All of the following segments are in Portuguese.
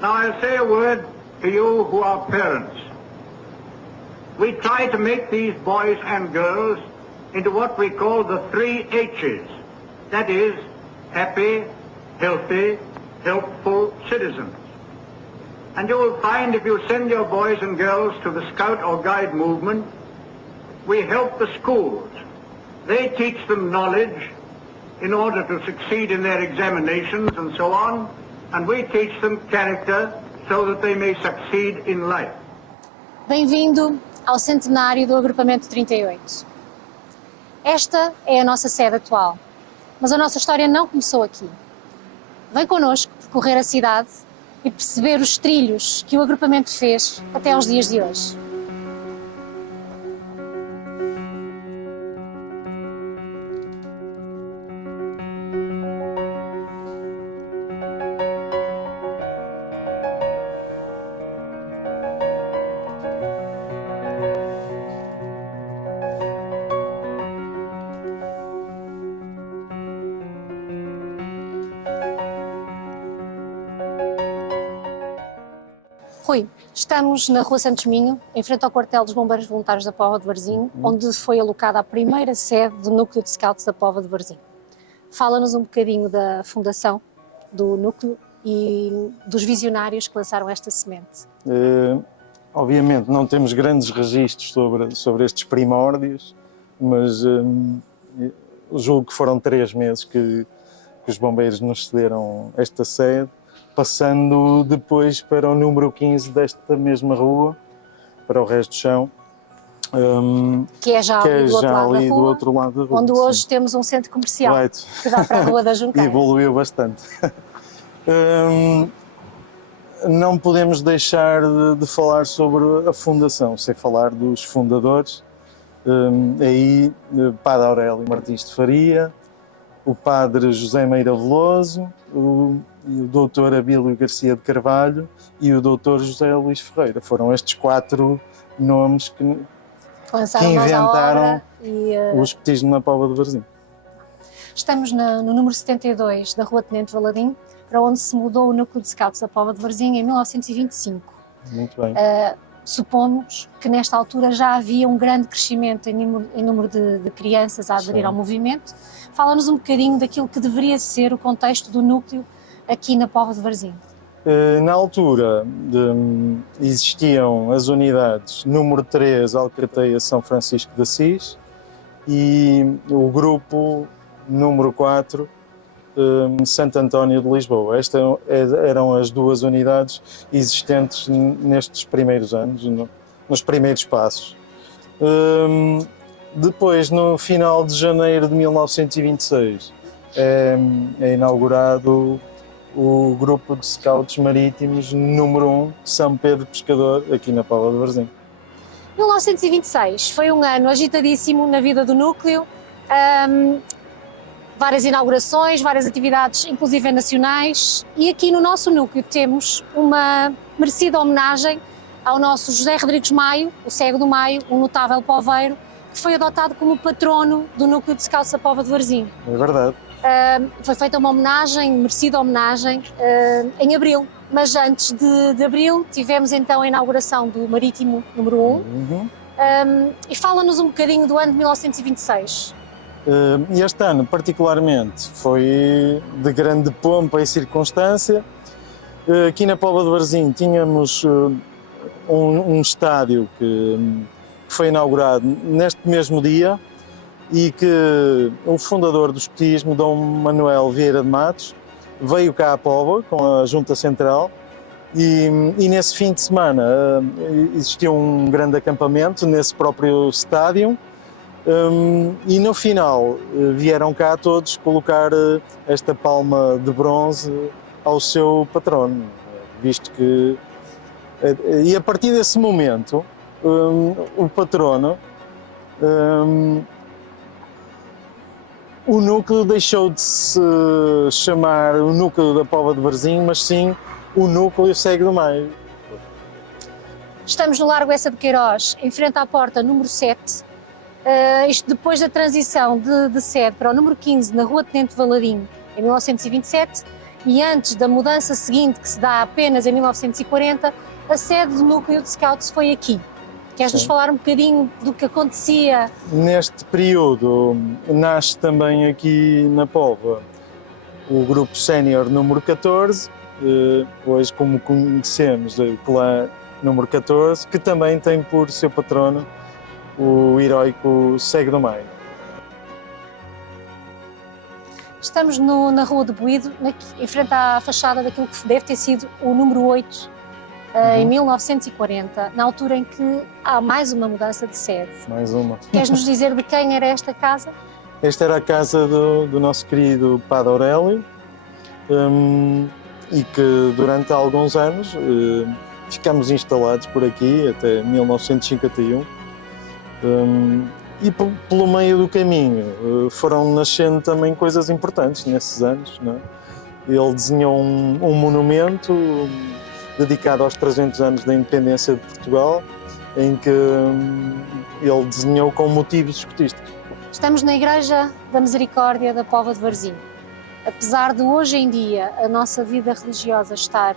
Now I'll say a word to you who are parents. We try to make these boys and girls into what we call the 3 H's. That is, happy, healthy, helpful citizens. And you will find if you send your boys and girls to the Scout or Guide movement, we help the schools. They teach them knowledge in order to succeed in their examinations and so on, and we teach them character so that they may succeed in life. Bem-vindo ao centenário do Agrupamento 38. Esta é a nossa sede atual, mas a nossa história não começou aqui. Vem connosco percorrer a cidade e perceber os trilhos que o agrupamento fez até aos dias de hoje. Rui, estamos na Rua Santos Minho, em frente ao quartel dos Bombeiros Voluntários da Póvoa de Varzim, onde foi alocada a primeira sede do Núcleo de Scouts da Póvoa de Varzim. Fala-nos um bocadinho da fundação do núcleo e dos visionários que lançaram esta semente. Obviamente não temos grandes registros sobre estes primórdios, mas julgo que foram 3 meses que os bombeiros nos cederam esta sede, passando depois para o número 15 desta mesma rua, para o resto do chão. Que é já ali do outro lado da rua. Onde hoje temos um centro comercial, right, que dá para a Rua da Junqueira. Evoluiu bastante. Não podemos deixar de falar sobre a fundação, sem falar dos fundadores. Aí, Padre Aurélio Martins de Faria, o Padre José Meira Veloso, o Dr. Abílio Garcia de Carvalho e o Dr. José Luís Ferreira. Foram estes 4 nomes que inventaram o escotismo na Póvoa de Varzim. Estamos no número 72 da Rua Tenente Valadim, para onde se mudou o Núcleo de Scouts da Póvoa de Varzim em 1925. Muito bem. Supomos que nesta altura já havia um grande crescimento em número de crianças a aderir ao movimento. Fala-nos um bocadinho daquilo que deveria ser o contexto do núcleo aqui na Póvoa de Varzim. Na altura existiam as unidades número 3, Alcateia São Francisco de Assis, e o grupo número 4, Santo António de Lisboa. Estas eram as 2 unidades existentes nestes primeiros anos, nos primeiros passos. Depois, no final de janeiro de 1926, é inaugurado o grupo de Scouts Marítimos número 1, São Pedro Pescador, aqui na Póvoa de Varzim. 1926 foi um ano agitadíssimo na vida do núcleo. Várias inaugurações, várias atividades, inclusive nacionais, e aqui no nosso núcleo temos uma merecida homenagem ao nosso José Rodrigues Maio, o Cego do Maio, um notável poveiro, que foi adotado como patrono do Núcleo de Scouts da Póvoa de Varzim. É verdade. Foi feita uma homenagem, merecida homenagem, em abril, mas antes de abril tivemos então a inauguração do Marítimo número 1. E fala-nos um bocadinho do ano de 1926. Este ano, particularmente, foi de grande pompa e circunstância. Aqui na Póvoa de Varzim tínhamos um estádio que foi inaugurado neste mesmo dia e que o fundador do escotismo, Dom Manuel Vieira de Matos, veio cá à Póvoa com a Junta Central e nesse fim de semana existiu um grande acampamento nesse próprio estádio. E no final vieram cá todos colocar esta palma de bronze ao seu patrono, visto que... E a partir desse momento, o patrono, o núcleo deixou de se chamar o núcleo da Póvoa de Varzim, mas sim o núcleo Cego do Maio. Estamos no Largo Essa de Queiroz, em frente à porta número 7. Isto depois da transição de sede para o número 15 na Rua Tenente Valadim, em 1927, e antes da mudança seguinte, que se dá apenas em 1940, a sede do núcleo de Scouts foi aqui. Queres-nos falar um bocadinho do que acontecia? Neste período nasce também aqui na Póvoa o grupo sénior número 14, hoje como conhecemos, o clã número 14, que também tem por seu patrono o heroico Cego do Maio. Estamos na Rua de Boído, em frente à fachada daquilo que deve ter sido o número 8, em 1940, na altura em que há mais uma mudança de sede. Mais uma. Queres-nos dizer de quem era esta casa? Esta era a casa do nosso querido Padre Aurélio, e que durante alguns anos ficámos instalados por aqui até 1951. E pelo meio do caminho foram nascendo também coisas importantes nesses anos, não é? Ele desenhou um monumento dedicado aos 300 anos da independência de Portugal, em que ele desenhou com motivos escotistas. Estamos na Igreja da Misericórdia da Póvoa de Varzim. Apesar de hoje em dia a nossa vida religiosa estar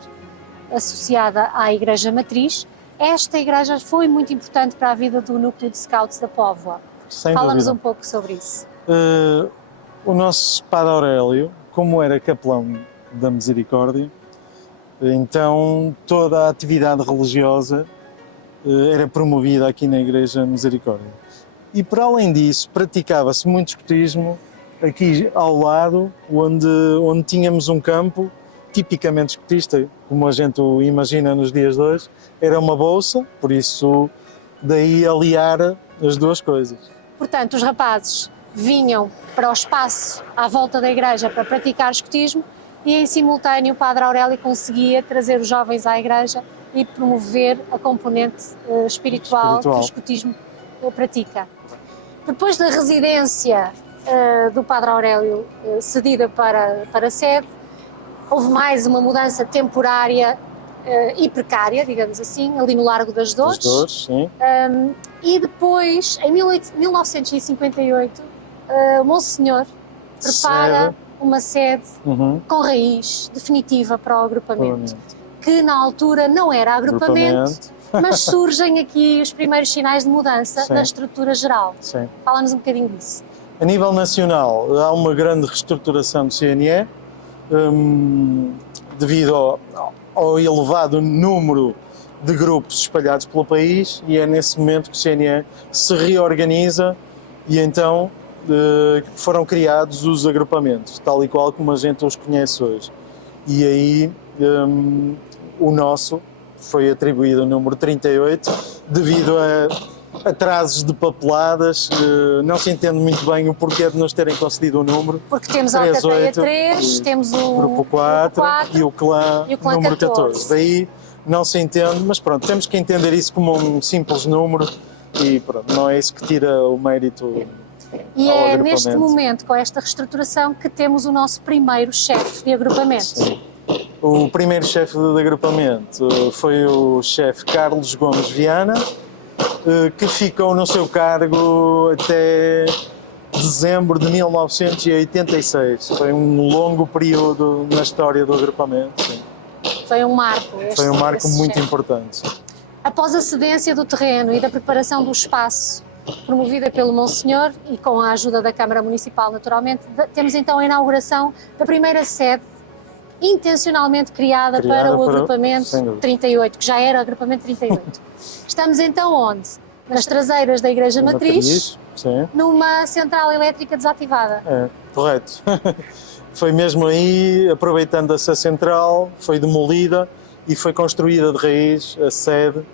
associada à Igreja Matriz, esta igreja foi muito importante para a vida do núcleo de Scouts da Póvoa. Fala-nos um pouco sobre isso. O nosso Padre Aurélio, como era capelão da Misericórdia, então toda a atividade religiosa era promovida aqui na Igreja Misericórdia. E para além disso, praticava-se muito escotismo aqui ao lado, onde tínhamos um campo tipicamente escotista, como a gente o imagina nos dias de hoje. Era uma bolsa, por isso daí aliar as duas coisas. Portanto, os rapazes vinham para o espaço à volta da igreja para praticar escotismo e em simultâneo o Padre Aurélio conseguia trazer os jovens à igreja e promover a componente espiritual que o escotismo pratica. Depois da residência do Padre Aurélio cedida para a sede, houve mais uma mudança temporária e precária, digamos assim, ali no Largo das Dores. Das Dores, sim. E depois, em 1958, o Monsenhor prepara uma sede com raiz definitiva para o agrupamento, que na altura não era agrupamento. Mas surgem aqui os primeiros sinais de mudança na estrutura geral. Fala-nos um bocadinho disso. A nível nacional, há uma grande reestruturação do CNE, devido ao elevado número de grupos espalhados pelo país, e é nesse momento que o CNE se reorganiza e então foram criados os agrupamentos, tal e qual como a gente os conhece hoje. E aí o nosso foi atribuído o número 38, devido a atrasos de papeladas, não se entende muito bem o porquê de nos terem concedido o número. Porque temos a Alcateia 3, temos o Grupo 4 e o clã número 14. Daí não se entende, mas pronto, temos que entender isso como um simples número e pronto, não é isso que tira o mérito. E é neste momento, com esta reestruturação, que temos o nosso primeiro chefe de agrupamento. Sim. O primeiro chefe de agrupamento foi o chefe Carlos Gomes Viana, que ficou no seu cargo até dezembro de 1986. Foi um longo período na história do agrupamento. Sim. Foi um marco. Foi um marco muito importante. Após a cedência do terreno e da preparação do espaço, promovida pelo Monsenhor e com a ajuda da Câmara Municipal, naturalmente, temos então a inauguração da primeira sede intencionalmente criada para o agrupamento 38, que já era o agrupamento 38. Estamos então onde? Nas traseiras da Igreja Matriz, numa central elétrica desativada. É, correto. Foi mesmo aí, aproveitando essa central, foi demolida e foi construída de raiz a sede,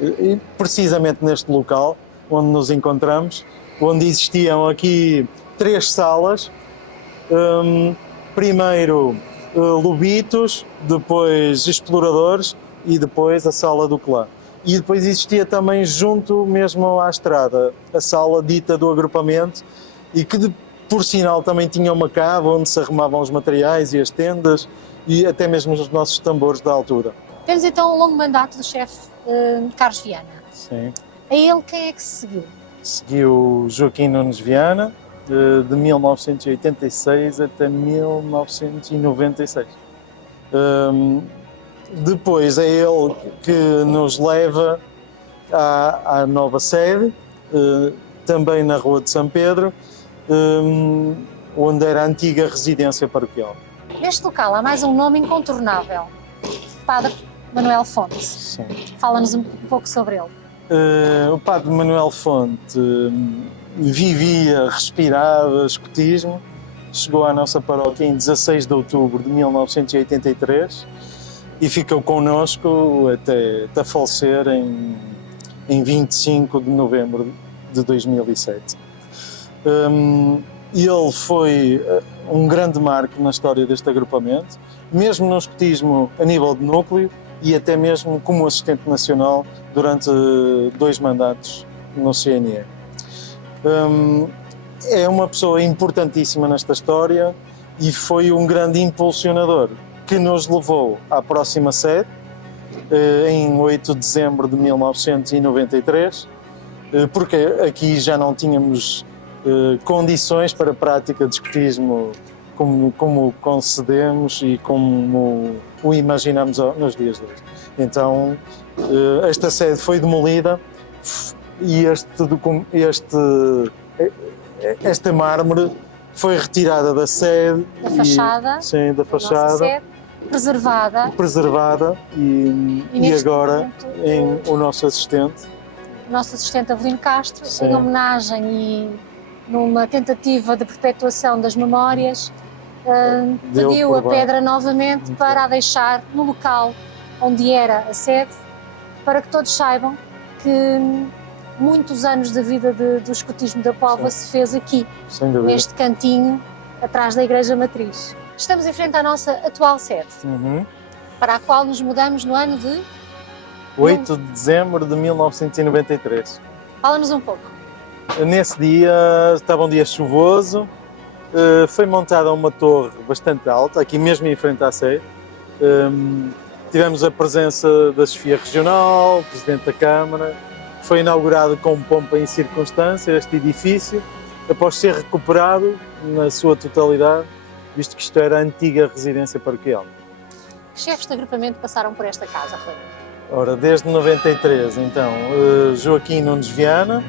e precisamente neste local onde nos encontramos, onde existiam aqui 3 salas. Primeiro lobitos, depois exploradores e depois a sala do clã. E depois existia também junto mesmo à estrada a sala dita do agrupamento e que por sinal também tinha uma cave onde se arrumavam os materiais e as tendas e até mesmo os nossos tambores da altura. Temos então um longo mandato do chefe Carlos Viana. Sim. A ele quem é que se seguiu? Seguiu Joaquim Nunes Viana, de 1986 até 1996. Depois é ele que nos leva à nova sede, também na Rua de São Pedro, onde era a antiga residência paroquial. Neste local há mais um nome incontornável, Padre Manuel Fonte. Sim. Fala-nos um pouco sobre ele. O Padre Manuel Fonte vivia, respirava escotismo, chegou à nossa paróquia em 16 de outubro de 1983 e ficou connosco até falecer em 25 de novembro de 2007. Ele foi um grande marco na história deste agrupamento, mesmo no escotismo a nível de núcleo e até mesmo como assistente nacional durante 2 mandatos no CNE. É uma pessoa importantíssima nesta história e foi um grande impulsionador que nos levou à próxima sede, em 8 de dezembro de 1993, porque aqui já não tínhamos condições para a prática de escotismo como concedemos e como o imaginamos nos dias de hoje. Então, esta sede foi demolida e esta mármore foi retirada da sede. Da fachada. Sim, da fachada. Nossa sede, preservada. E agora o nosso assistente. O nosso assistente Avelino Castro, Sim. em homenagem e numa tentativa de perpetuação das memórias, pediu a pedra novamente para a deixar no local onde era a sede, para que todos saibam que muitos anos da vida do escotismo da Póvoa se fez aqui, neste cantinho, atrás da Igreja Matriz. Estamos em frente à nossa atual sede, para a qual nos mudamos no ano de 8 de dezembro de 1993. Fala-nos um pouco. Nesse dia, estava um dia chuvoso, foi montada uma torre bastante alta, aqui mesmo em frente à sede. Tivemos a presença da chefia regional, Presidente da Câmara. Foi inaugurado com pompa e circunstância este edifício, após ser recuperado na sua totalidade, visto que isto era a antiga residência paroquial. Que chefes de agrupamento passaram por esta casa, Rui? Ora, desde 93, então, Joaquim Nunes Viana,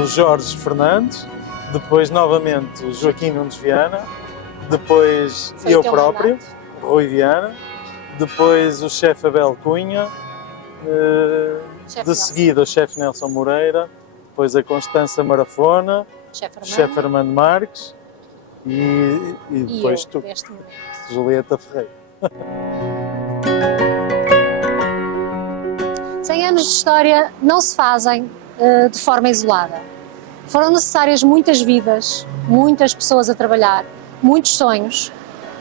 o Jorge Fernandes, depois novamente o Joaquim Nunes Viana, depois eu próprio, Rui Viana, depois o chefe Abel Cunha, de seguida o chefe Nelson Moreira, depois a Constança Marafona, chefe Armando Marques e depois tu, Julieta Ferreira. 100 anos de história não se fazem de forma isolada. Foram necessárias muitas vidas, muitas pessoas a trabalhar, muitos sonhos,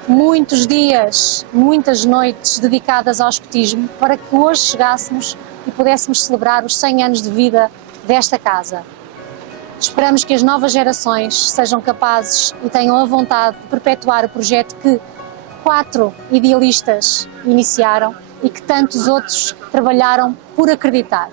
muitos dias, muitas noites dedicadas ao escotismo para que hoje chegássemos e pudéssemos celebrar os 100 anos de vida desta casa. Esperamos que as novas gerações sejam capazes e tenham a vontade de perpetuar o projeto que 4 idealistas iniciaram e que tantos outros trabalharam por acreditar.